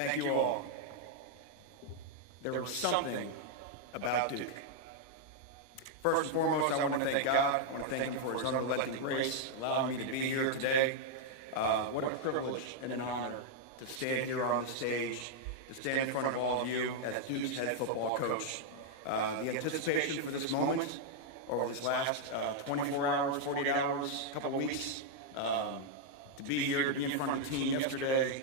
Thank you all. There was something about Duke. First and foremost, I want to thank God. I want to thank Him for His unrelenting grace, allowing me to be here today. What a privilege and an honor to stand here on the stage, to stand in front of all of you as Duke's head football coach. The anticipation for this moment, over this last 24 hours, 48 hours, a couple of weeks, to be here, to be in front of the team yesterday,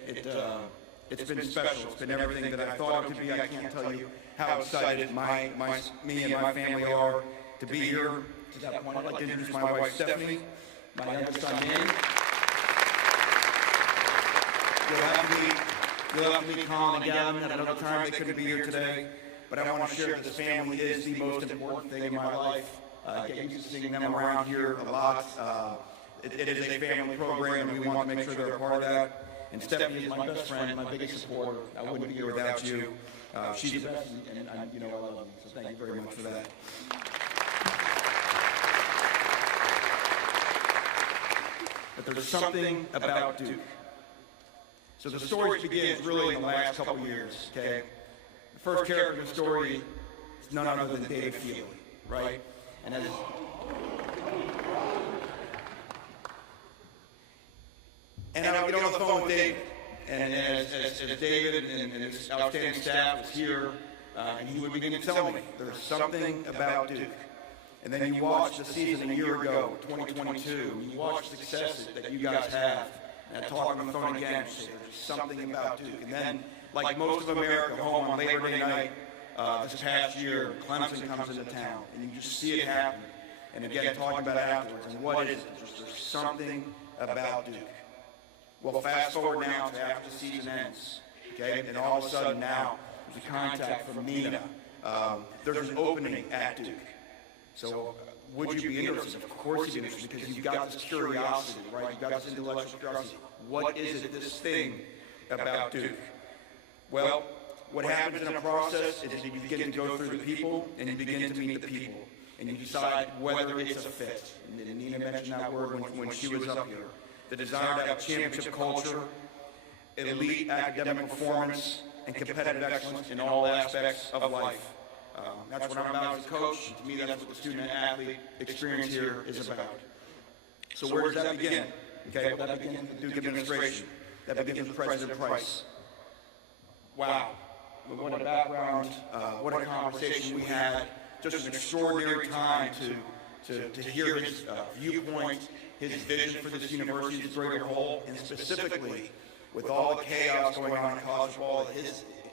it's been special. It's been everything that I thought it would be. I can't tell you how excited me and my family are to be here. To that point, I'd like to introduce my wife, Stephanie, my youngest son, Manny. You'll have to meet Colin and Gavin at another time. They couldn't be here today. But I want to share that this family is the most important thing in my life. Get used to seeing them around here a lot. It is a family program, and we want to make sure they're a part of that. And Stephanie is my best friend, my biggest supporter. I wouldn't be here without you. She's the best, and I love you. So thank you very much for that. But there's something about Duke. So the story begins really in the last couple of years, okay? The first character in the story is none other than David Feely, right? And as I would get on the phone with David, and as David and his outstanding staff was here, and he would begin to tell me, there's something about Duke. And then you watch the season a year ago, 2022, and you watch the successes that you guys have, and I talk on the phone again, and say, there's something about Duke. And then, like most of America, home on Labor Day night, this past year, Clemson comes into town, and you just see it happen. And again, talking about it afterwards, and what is it? There's something about Duke. Well, fast forward now to after the season ends, okay? And all of a sudden now, there's a contact from Nina. There's an opening at Duke. So would you be interested? Of course you'd be interested, because you've got this curiosity, right? You've got this intellectual curiosity. What is it, this thing about Duke? Well, what happens in a process is you begin to go through the people, and you begin to meet the people, and you decide whether it's a fit. And Nina mentioned that word when she was up here. The desire to have championship culture, elite academic performance, and competitive excellence in all aspects of life. That's what I'm about as a coach. To me, that's what the student-athlete experience here is about. So where does that begin? Okay, well, that begins with the Duke administration. That begins with President Price. Wow. What a background, what a conversation we had. Just an extraordinary time to hear his viewpoint, his vision for this university as a greater whole, and specifically with all the chaos going on in college football,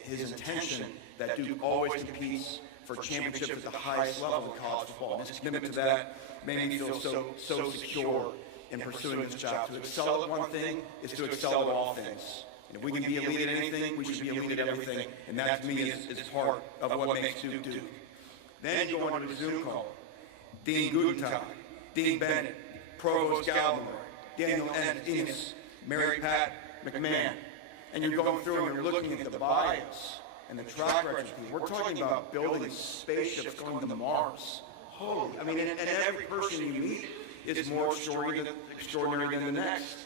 his intention that Duke always competes for championships at the highest level of college football. And his commitment to that made me feel so secure in pursuing this job. To excel at one thing is to excel at all things. And if we can be elite at anything, we should be elite at everything. And that, to me, is part of what makes Duke Duke. Then you go on to the Zoom call. Dean Gutentag, Dean Bennett, Provost Gallimore, Daniel Ennis, Mary Pat McMahon. And you're going through and you're looking at the bios and the track record. We're talking about building spaceships going to Mars. Holy, I mean, and every person you meet is more extraordinary than the next.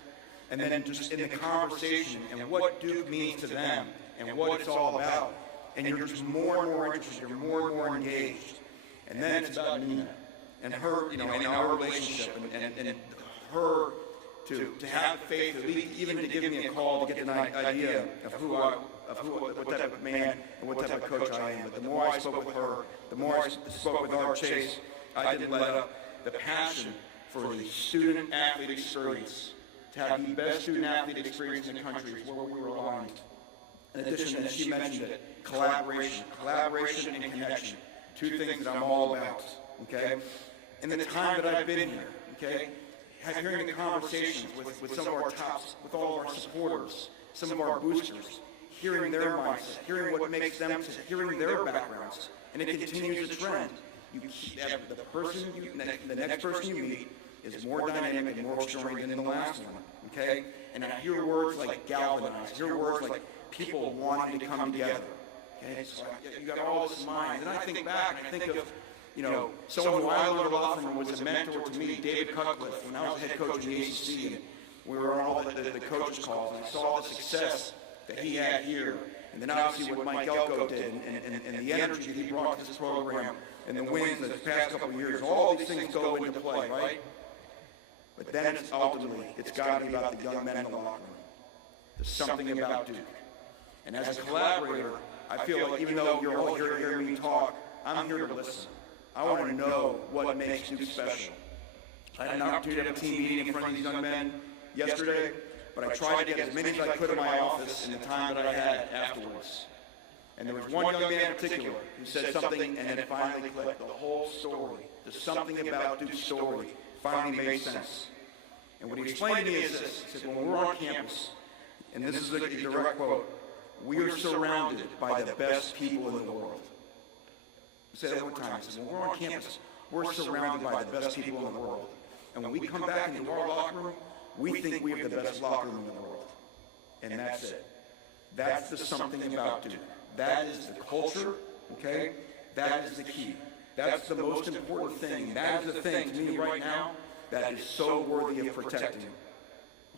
And then just in the conversation and what Duke means to them and what it's all about. And you're just more and more interested, you're more and more engaged. And then it's about Nina and her, and our relationship and her to have faith, even to give me a call to get an idea of what type of man and what type of coach I am. But the more I spoke with her, the more I spoke with Art Chase, I didn't let up. The passion for the student-athlete experience, to have the best student-athlete experience in the country is where we were aligned. In addition, as she mentioned it, collaboration and connection. Two things that I'm all about, okay? In the time that I've been here, okay, hearing the conversations with some of our tops, with all of our supporters, some of our boosters, hearing their mindset, hearing what makes them, hearing their backgrounds, and it continues to trend. The next person you meet is more dynamic and more extraordinary than the last one, okay? And I hear words like galvanize, I hear words like people wanting to come together, okay? So you got all this in mind. And I think back, and I think of, someone who I learned a lot from was a mentor to me, David Cutcliffe, when I was head coach in the ACC, and we were on all the coach calls, and I saw the success that he had here, and then obviously what Mike Elko did, and the energy he brought to this program, and the wins the past couple of years, all these things go into play, right? But then ultimately, it's got to be about the young men in the locker room. There's something about Duke. And as a collaborator, I feel like even though you're all here to hear me talk, I'm here to listen. I want to know what makes Duke special. I had an opportunity to have a team meeting in front of these young men yesterday, but I tried to get as many as I could in my office in the time that I had afterwards. And there was one young man in particular who said something, and then it finally clicked. The whole story, there's something about Duke's story finally made sense. And what he explained to me is this. He said, when we're on campus, and this is a direct quote, we are surrounded by the best people in the world. Say that one time. He said, when we're on campus, we're surrounded by the best people in the world. And when we come back into our locker room, we think we have the best locker room in the world. And that's it. That's the something about Duke. That is the culture, okay? That is the key. That's the most important thing. That is the thing to me right now that is so worthy of protecting,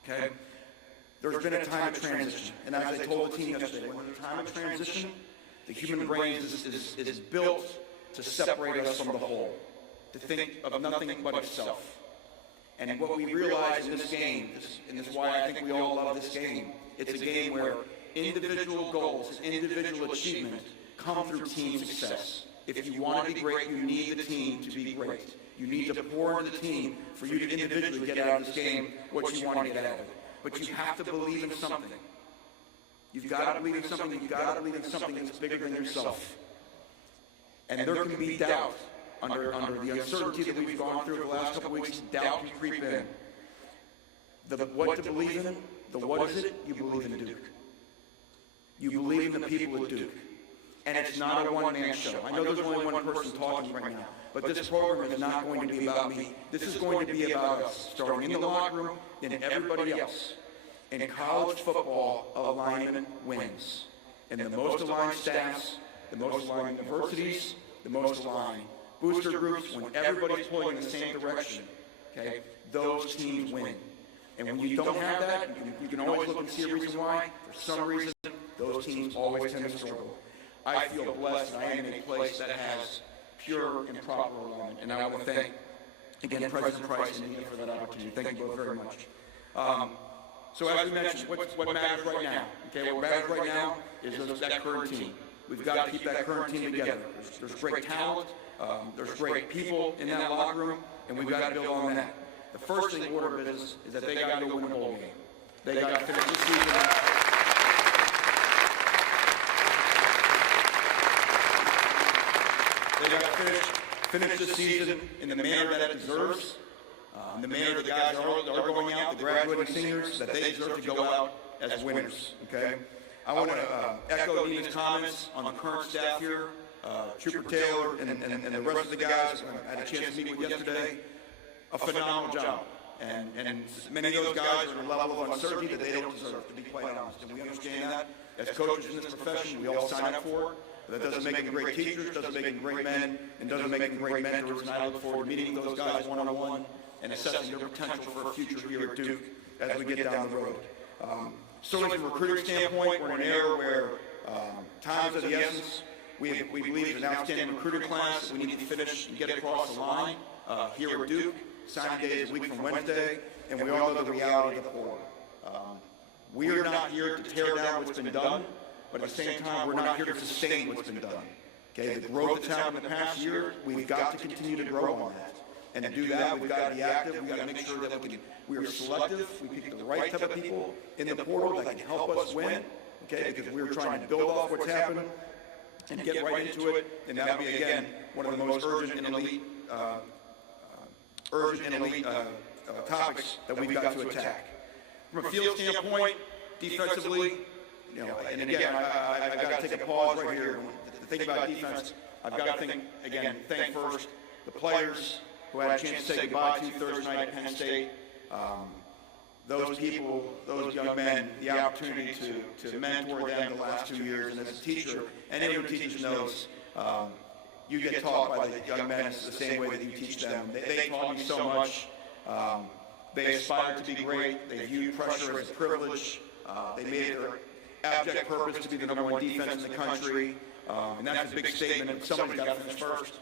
okay? There's been a time of transition. And as I told the team yesterday, when there's a time of transition, the human brain is built to separate us from the whole, to think of nothing but itself. And what we realize in this game, and this is why I think we all love this game, it's a game where individual goals, individual achievement come through team success. If you want to be great, you need the team to be great. You need to pour into the team for you to individually get out of this game what you want to get out of it. But you have to believe in something. You've got to believe in something. You've got to believe in something that's bigger than yourself. And there can be doubt under the uncertainty that we've gone through the last couple of weeks. Doubt can creep in. The what to believe in, the what is it? You believe in Duke. You believe in the people at Duke. And it's not a one-man show. I know there's only one person talking right now, but this program is not going to be about me. This is going to be about us, starting in the locker room and everybody else. In college football, alignment wins. And the most aligned staffs, the most aligned universities, the most aligned booster groups, when everybody's pulling in the same direction, okay, those teams win. And when you don't have that, you can always look and see a reason why. For some reason, those teams always tend to struggle. I feel blessed that I am in a place that has pure and proper alignment. And I want to thank, again, President Price and Nina for that opportunity. Thank you both very much. So as we mentioned, what matters right now? Okay, what matters right now is that current team. We've got to keep that current team together. There's great talent. There's great people in that locker room, and we've got to build on that. The first thing in order of business is that they got to go win a bowl game. They got to finish the season. They got to finish the season in the manner that it deserves, in the manner that the guys are going out, the graduating seniors, that they deserve to go out as winners, okay? I want to echo Nina's comments on the current staff here, Trooper Taylor and the rest of the guys I had a chance to meet with yesterday. A phenomenal job. And many of those guys are at a level of uncertainty that they don't deserve, to be quite honest. And we understand that. As coaches in this profession, we all sign up for it. That doesn't make them great teachers, doesn't make them great men, and doesn't make them great mentors. And I look forward to meeting those guys one-on-one and assessing their potential for a future here at Duke as we get down the road. Certainly from a recruiting standpoint, we're in an era where time's of the essence. We believe it's an outstanding recruiting class. We need to finish and get across the line here at Duke. Signing day is a week from Wednesday, and we all know the reality of the portal. We are not here to tear down what's been done, but at the same time, we're not here to sustain what's been done. Okay, the growth that's happened in the past year, we've got to continue to grow on that. And to do that, we've got to be active. We've got to make sure that we are selective. We pick the right type of people in the portal that can help us win. Okay, because we're trying to build off what's happened and get right into it. And that'll be, again, one of the most urgent and elite topics that we've got to attack. From a field standpoint, defensively, you know, and again, I've got to take a pause right here. To think about defense, I've got to thank first the players who had a chance to say goodbye to Thursday night at Penn State. Those people, those young men, the opportunity to mentor them the last 2 years. And as a teacher, anyone who teaches knows, you get taught by the young men the same way that you teach them. They taught me so much. They aspired to be great. They viewed pressure as a privilege. They made abject purpose to be the #1 defense in the country, and that's a big statement, and somebody's got to finish first.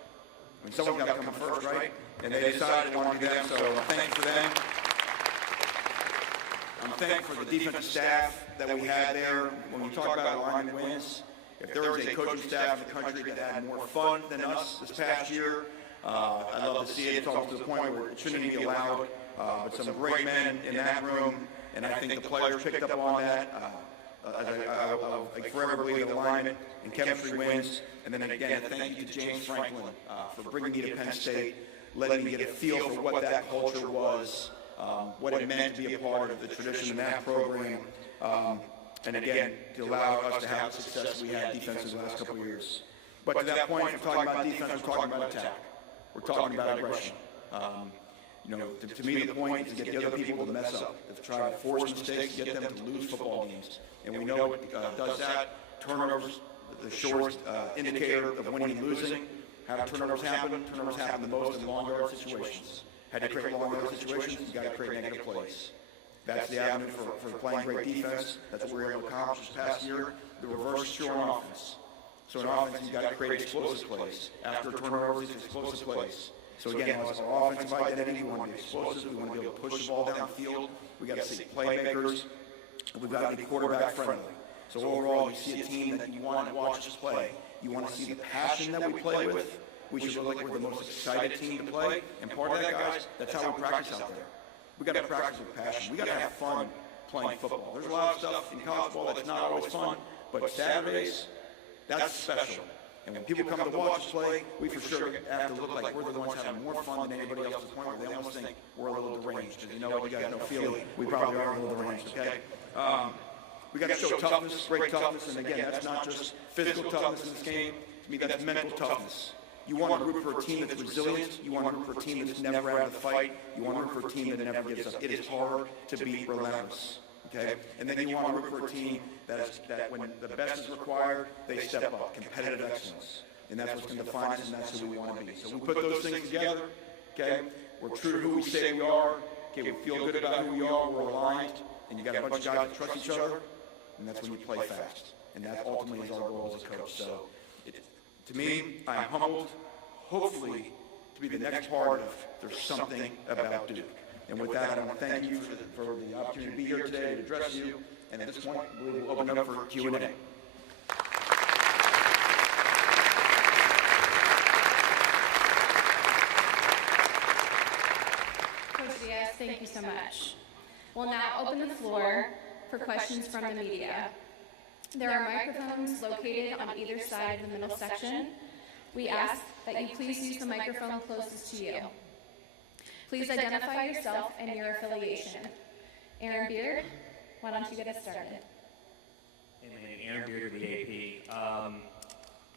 I mean, someone's got to come first, right? And they decided they wanted to do that, so I'm thankful for them. I'm thankful for the defensive staff that we had there. When we talk about alignment wins, if there was a coaching staff in the country that had more fun than us this past year, I'd love to see it. It's almost to the point where it shouldn't even be allowed. But some great men in that room, and I think the players picked up on that. I forever believe that alignment and chemistry wins. And then again, thank you to James Franklin for bringing me to Penn State, letting me get a feel for what that culture was, what it meant to be a part of the tradition in that program. And again, to allow us to have the success we had defensively the last couple of years. But to that point, if we're talking about defense, we're talking about attack. We're talking about aggression. To me, the point is to get the other people to mess up, to try to force mistakes, get them to lose football games. And we know it does that. Turnovers, the shortest indicator of winning and losing. How do turnovers happen? Turnovers happen the most in long-yard situations. How do you create long-yard situations? You've got to create negative plays. That's the avenue for playing great defense. That's what we were able to accomplish this past year. The reverse is true on offense. So in offense, you've got to create explosive plays. After turnovers, explosive plays. So again, as our offensive identity, we want to be explosive. We want to be able to push the ball down the field. We've got to see playmakers. We've got to be quarterback friendly. So overall, you see a team that you want to watch us play. You want to see the passion that we play with. We should look like we're the most excited team to play. And part of that, guys, that's how we practice out there. We've got to practice with passion. We've got to have fun playing football. There's a lot of stuff in college ball that's not always fun, but Saturdays, that's special. And when people come to watch us play, we for sure have to look like we're the ones having more fun than anybody else to the point where they almost think we're a little deranged. Because you know what, you guys know feeling, we probably are a little deranged, okay? We got to show toughness, great toughness, and again, that's not just physical toughness in this game. To me, that's mental toughness. You want to root for a team that's resilient. You want to root for a team that's never out of the fight. You want to root for a team that never gives up. It is hard to be relentless. Okay? And then you want to root for a team that when the best is required, they step up. Competitive excellence. And that's what's going to define us, and that's who we want to be. So we put those things together. Okay? We're true to who we say we are. Okay? We feel good about who we are. We're aligned. And you got a bunch of guys that trust each other. And that's when you play fast. And that ultimately is our goal as a coach. So to me, I'm humbled, hopefully, to be the next part of There's Something About Duke. And with that, I want to thank you for the opportunity to be here today to address you. And at this point, we'll open up for Q&A. Coach Diaz, thank you so much. We'll now open the floor for questions from the media. There are microphones located on either side of the middle section. We ask that you please use the microphone closest to you. Please identify yourself and your affiliation. Aaron Beard, why don't you get us started? Hey man, Aaron Beard of the AP.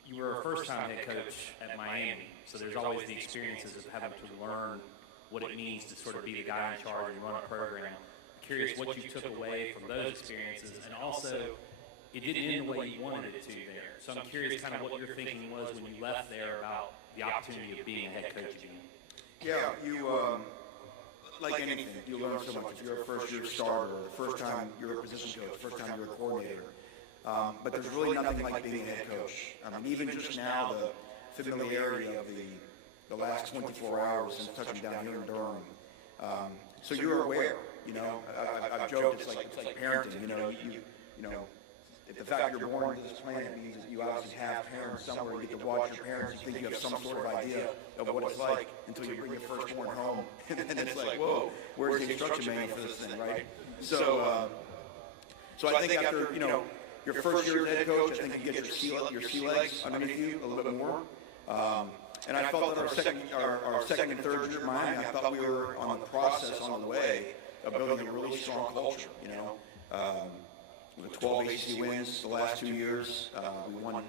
You were a first-time head coach at Miami, so there's always the experiences of having to learn what it means to sort of be the guy in charge and run a program. Curious what you took away from those experiences, and also it didn't end the way you wanted it to there. So I'm curious kind of what your thinking was when you left there about the opportunity of being a head coach again. Yeah, you, like anything, you learn so much. If you're a first-year starter, or the first time you're a position coach, the first time you're a coordinator. But there's really nothing like being a head coach. I mean, even just now, the familiarity of the last 24 hours since touching down here in Durham. So you're aware, you know. I've joked, it's like parenting, you know, if the fact you're born to this planet means that you obviously have parents somewhere, you get to watch your parents, you think you have some sort of idea of what it's like until you bring your firstborn home, and then it's like, whoa, where's the instruction manual for this thing, right? So I think after, you know, your first year as head coach, I think you get your sea legs underneath you a little bit more. And I felt that our second and third year at Miami, I thought we were on the process, on the way of building a really strong culture, you know. With 12 ACC wins the last 2 years, we won,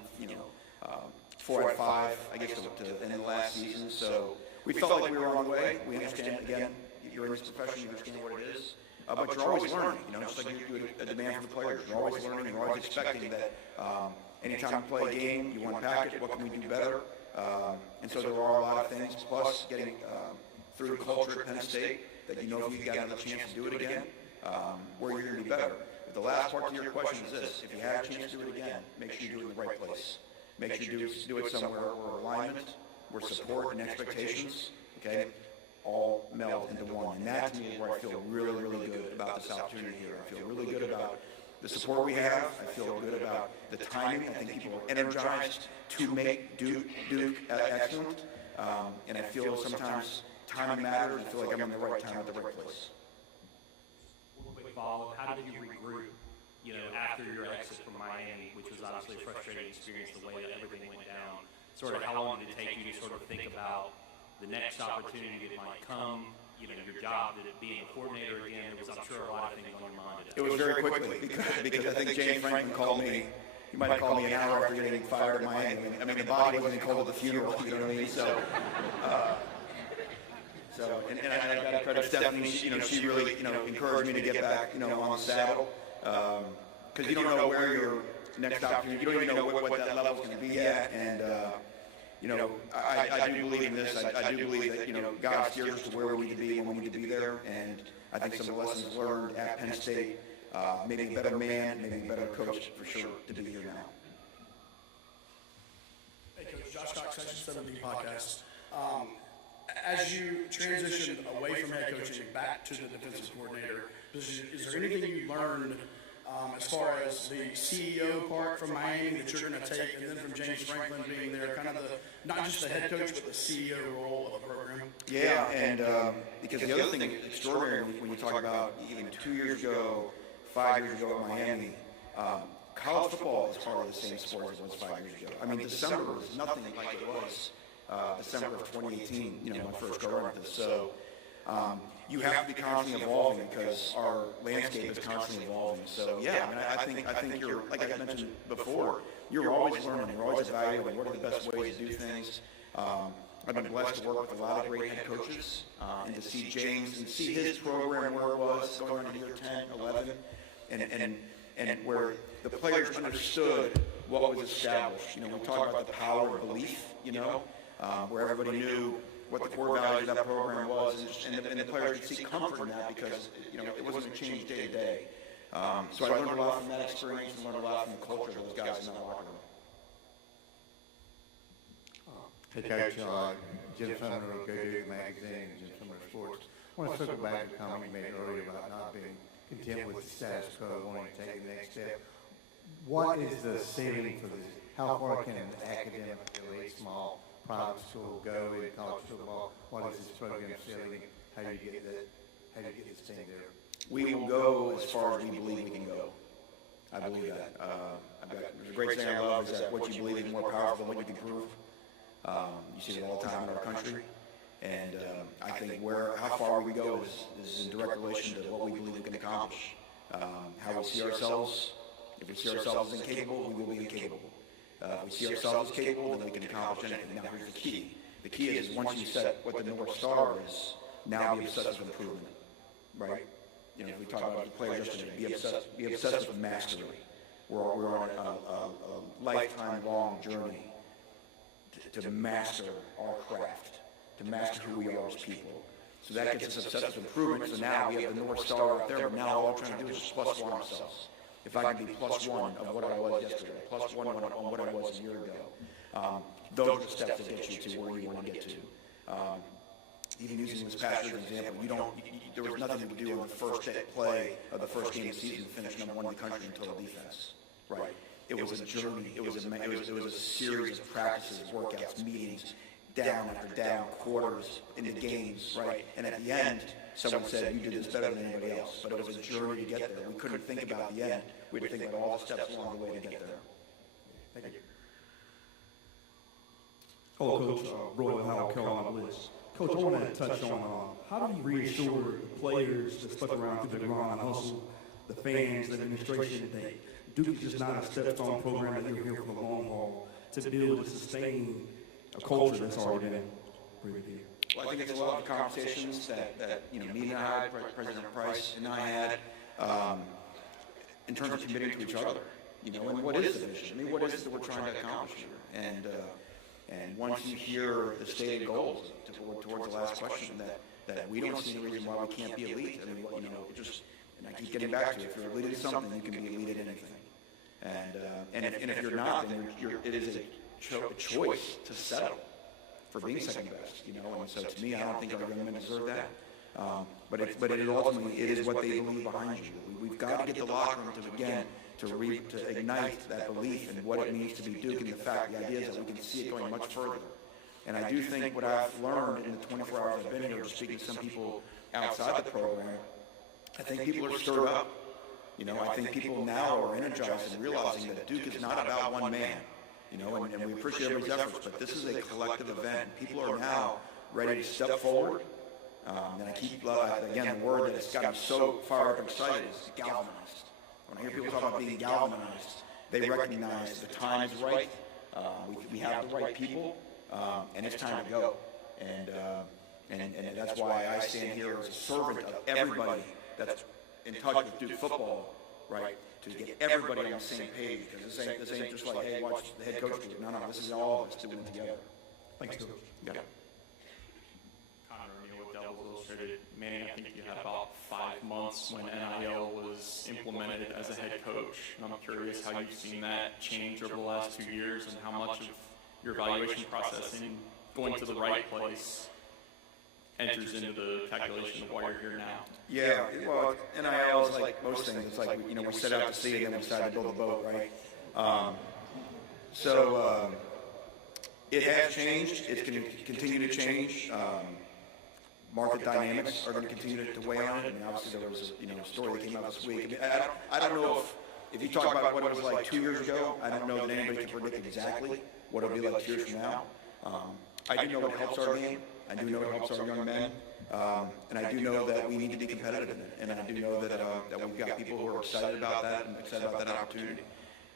4 out of 5, I guess, to end the last season. So we felt like we were on the way. We understand, again, you're in this profession, you understand what it is. But you're always learning, just like you do a demand from the players. You're always learning, you're always expecting that anytime you play a game, you unpack it, what can we do better? And so there are a lot of things, plus getting through culture at Penn State, that if you got another chance to do it again, where you're going to be better. But the last part to your question is this: if you have a chance to do it again, make sure you do it in the right place. Make sure you do it somewhere where alignment, where support and expectations, okay, all meld into one. And that to me is where I feel really, really good about this opportunity here. I feel really good about the support we have. I feel good about the timing. I think people are energized to make Duke excellent. And I feel sometimes timing matters. I feel like I'm in the right time at the right place. Quick follow-up, how did you regroup, after your exit from Miami, which was obviously a frustrating experience, the way that everything went down? Sort of how long did it take you to sort of think about the next opportunity that might come, your job, being a coordinator again? There was, I'm sure, a lot of things on your mind. It was very quickly because I think James Franklin called me. He might have called me an hour after getting fired at Miami. I mean, the body wasn't called at the funeral. You know what I mean? And I got to credit Stephanie. She really, encouraged me to get back, on the saddle. Because you don't know where your next opportunity. You don't even know what that level's going to be at. And I do believe in this. I do believe that God steers us to where we need to be when we need to be there. And I think some of the lessons learned at Penn State made me a better man, made me a better coach for sure to be here now. Hey, Coach, Josh Cox, Section 17 podcast. As you transitioned away from head coaching back to the defensive coordinator position, is there anything you learned as far as the CEO part from Miami that you're going to take, and then from James Franklin being there, kind of not just the head coach, but the CEO role of the program? Yeah, and because the other thing extraordinary when you talk about even 2 years ago, 5 years ago at Miami, college football is part of the same sport as it was 5 years ago. I mean, December was nothing like it was December of 2018, my first go-around with this. So you have to be constantly evolving because our landscape is constantly evolving. So yeah, I mean, I think you're, like I mentioned before, you're always learning, you're always evaluating what are the best ways to do things. I've been blessed to work with a lot of great head coaches and to see James and see his program where it was going into year 10, 11, and where the players understood what was established. We talk about the power of belief, where everybody knew what the core values of that program was, and the players could see comfort in that because it wasn't going to change day to day. So I learned a lot from that experience and learned a lot from the culture of those guys in that locker room. Hey, Coach, Jim Sumner of Go Duke Magazine, Jim Sumner Sports. I want to circle back to the comment you made earlier about not being content with the status quo, wanting to take the next step. What is the ceiling for this? How far can an academic, elite, small private school go in college football? What is this program ceiling? How do you get this team there? We will go as far as we believe we can go. I believe that. There's a great saying I love is that what you believe is more powerful than what you can prove. You see it all the time in our country. And I think how far we go is in direct relation to what we believe we can accomplish. How we see ourselves. If we see ourselves as incapable, we will be incapable. If we see ourselves as capable, then we can accomplish anything. Now, here's the key. The key is once you set what the North Star is, now be obsessed with improvement, right? If we talk about the players yesterday, be obsessed with mastery. We're on a lifetime-long journey to master our craft, to master who we are as people. So that gets us obsessed with improvement. So now we have the North Star out there, but now all we're trying to do is just plus one ourselves. If I can be plus one of what I was yesterday, plus one on what I was a year ago, those are the steps that get you to where you want to get to. Even using this past year as an example, there was nothing to do on the first play of the first game of the season to finish number one in the country in total defense. Right? It was a journey. It was a series of practices, workouts, meetings, down after down, quarters into games. Right? And at the end, someone said, you did this better than anybody else. But it was a journey to get there. We couldn't think about the end. We had to think about all the steps along the way to get there. Thank you. Hello, Coach. Roy Howell, Carolina Blitz. Coach, I want to touch on how do you reassure the players that stuck around through the grind and hustle, the fans, the administration, that Duke is just not a step-stone program that you're here for the long haul to build and sustain a culture that's already been created here? Well, I think it's a lot of conversations that me and I had, President Price and I had, in terms of committing to each other. And what is the mission? I mean, what is it that we're trying to accomplish here? And once you hear the stated goals towards the last question, that we don't see any reason why we can't be elite. I mean, And I keep getting back to it. If you're elite at something, you can be elite at anything. And if you're not, then it is a choice to settle for being second best, you know. And so to me, I don't think our young men deserve that. But it ultimately, it is what they believe behind you. We've got to get the locker room to ignite that belief in what it means to be Duke, and the idea is that we can see it going much further. And I do think what I've learned in the 24 hours I've been here, speaking to some people outside the program, I think people are stirred up. You know, I think people now are energized and realizing that Duke is not about one man. You know, and we appreciate everybody's efforts, but this is a collective event. People are now ready to step forward. And I keep, again, the word that has got me so fired up and excited is galvanized. When I hear people talk about being galvanized, they recognize the time is right. We have the right people, and it's time to go. And that's why I stand here as a servant of everybody that's in touch with Duke football, right? To get everybody on the same page, because this ain't just like, hey, watch the head coach do it. No, this is all of us doing it together. Thanks, Coach. Yeah. Manny, I think you had about 5 months when NIL was implemented as a head coach. And I'm curious how you've seen that change over the last 2 years and how much of your evaluation process in going to the right place enters into the calculation of why you're here now. Yeah, well, NIL is like most things. It's like, you know, we set out to sea and then we decided to build a boat, right? It has changed. It's going to continue to change. Market dynamics are going to continue to weigh on it. I mean, obviously there was a story that came out this week. I mean, I don't know if you talk about what it was like 2 years ago, I don't know that anybody can predict exactly what it'll be like 2 years from now. I do know it helps our game. I do know it helps our young men. And I do know that we need to be competitive in it. And I do know that we've got people who are excited about that and excited about that opportunity.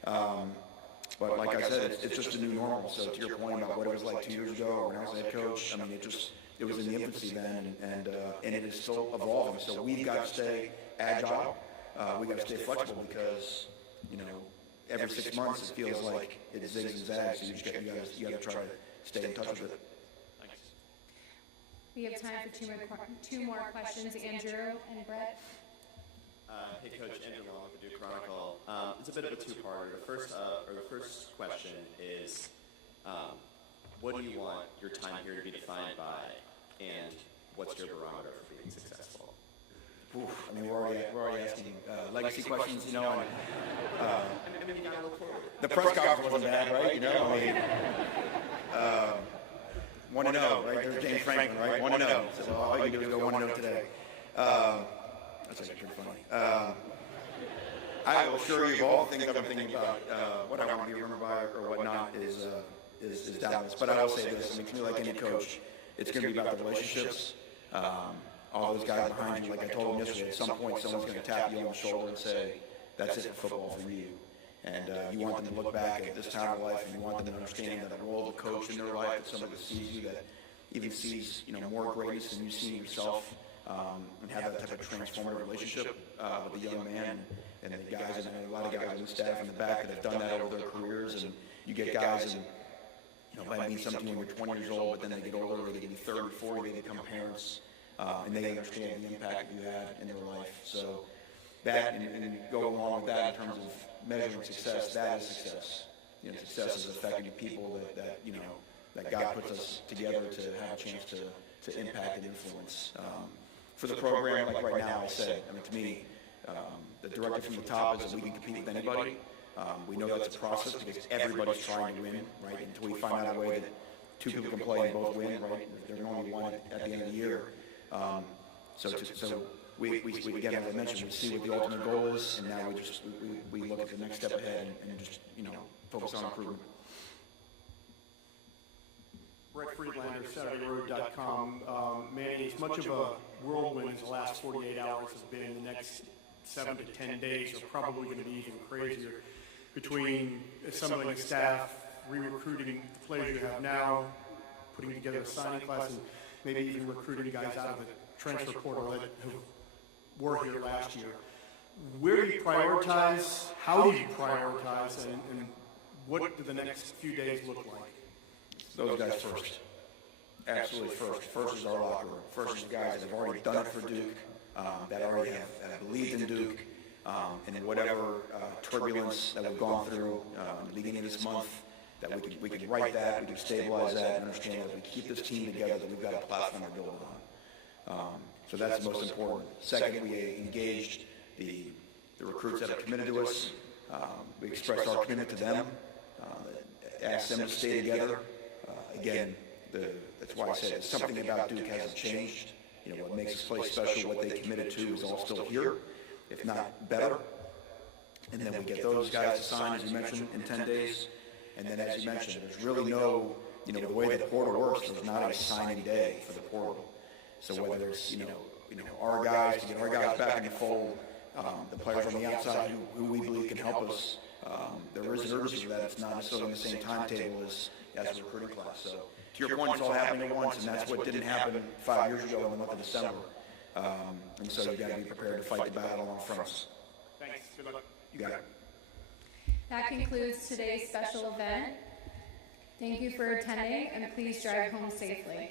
But like I said, it's just a new normal. So to your point about what it was like 2 years ago or when I was head coach, I mean, it was in the infancy then, and it is still evolving. So we've got to stay agile. We've got to stay flexible because, you know, every 6 months it feels like it zigs and zags. So you got to try to stay in touch with it. Thanks. We have time for two more questions. Andrew and Brett. Hey, Coach, Andrew Long with the Duke Chronicle. It's a bit of a two-parter. The first question is, what do you want your time here to be defined by, and what's your barometer for being successful? Oof, I mean, we're already asking legacy questions, you know. And, the press conference wasn't bad, right? You know, I mean, 1-0, right? There's James Franklin, right? 1-0. So all you can do is go 1-0 today. That's actually pretty funny. I will assure you of all the things I've been thinking about, what I want to be remembered by or whatnot is Dallas. But I will say this, I mean, to me, like any coach, it's going to be about the relationships. All those guys behind you, like I told them yesterday, at some point someone's going to tap you on the shoulder and say, that's it for football for you. And you want them to look back at this time of life, and you want them to understand that the role of a coach in their life, that somebody that sees you, that even sees, you know, more greatness than you see yourself, and have that type of transformative relationship with the young man and the guys, and a lot of guys on the staff in the back that have done that over their careers. And you get guys, and you know, might mean something when you're 20 years old, but then they get older, they get to be 30, 40, they become parents, and they understand the impact you had in their life. So that, and go along with that in terms of measuring success, that is success. You know, success is affecting people that you know, that God puts us together to have a chance to impact and influence. For the program, like right now, I said, I mean, to me, the directive from the top is that we can compete with anybody. We know that's a process because everybody's trying to win, right? Until we find out a way that two people can play and both win, right? There's normally one at the end of the year. So we again, as I mentioned, we see what the ultimate goal is, and now we look at the next step ahead and just, you know, focus on improvement. Brett Friedlander, SaturdayRoad.com. Manny, as much of a whirlwind as the last 48 hours has been, the next 7 to 10 days are probably going to be even crazier between assembling a staff, re-recruiting the players you have now, putting together a signing class, and maybe even recruiting guys out of the transfer portal that were here last year. Where do you prioritize? How do you prioritize? And what do the next few days look like? Those guys first. Absolutely first. First is our locker room. First is the guys that have already done it for Duke. that already have believed in Duke, and in whatever turbulence that we've gone through in the beginning of this month, that we could right that, we could stabilize that, and understand that we keep this team together, that we've got a platform to build on. So that's the most important. Second, we engaged the recruits that are committed to us. We expressed our commitment to them, asked them to stay together. Again, that's why I said something about Duke hasn't changed. You know, what makes this place special, what they committed to is all still here, if not better. And then we get those guys assigned, as you mentioned, in 10 days. And then, as you mentioned, there's really no, you know, the way the portal works, there's not a signing day for the portal. So whether it's, you know, our guys, to get our guys back in the fold, the players on the outside who we believe can help us, there is an urgency that it's not necessarily in the same timetable as the recruiting class. So to your point, it's all happening at once, and that's what didn't happen 5 years ago in the month of December. And so you got to be prepared to fight the battle on all fronts. Thanks. Good luck. You got it. That concludes today's special event. Thank you for attending, and please drive home safely.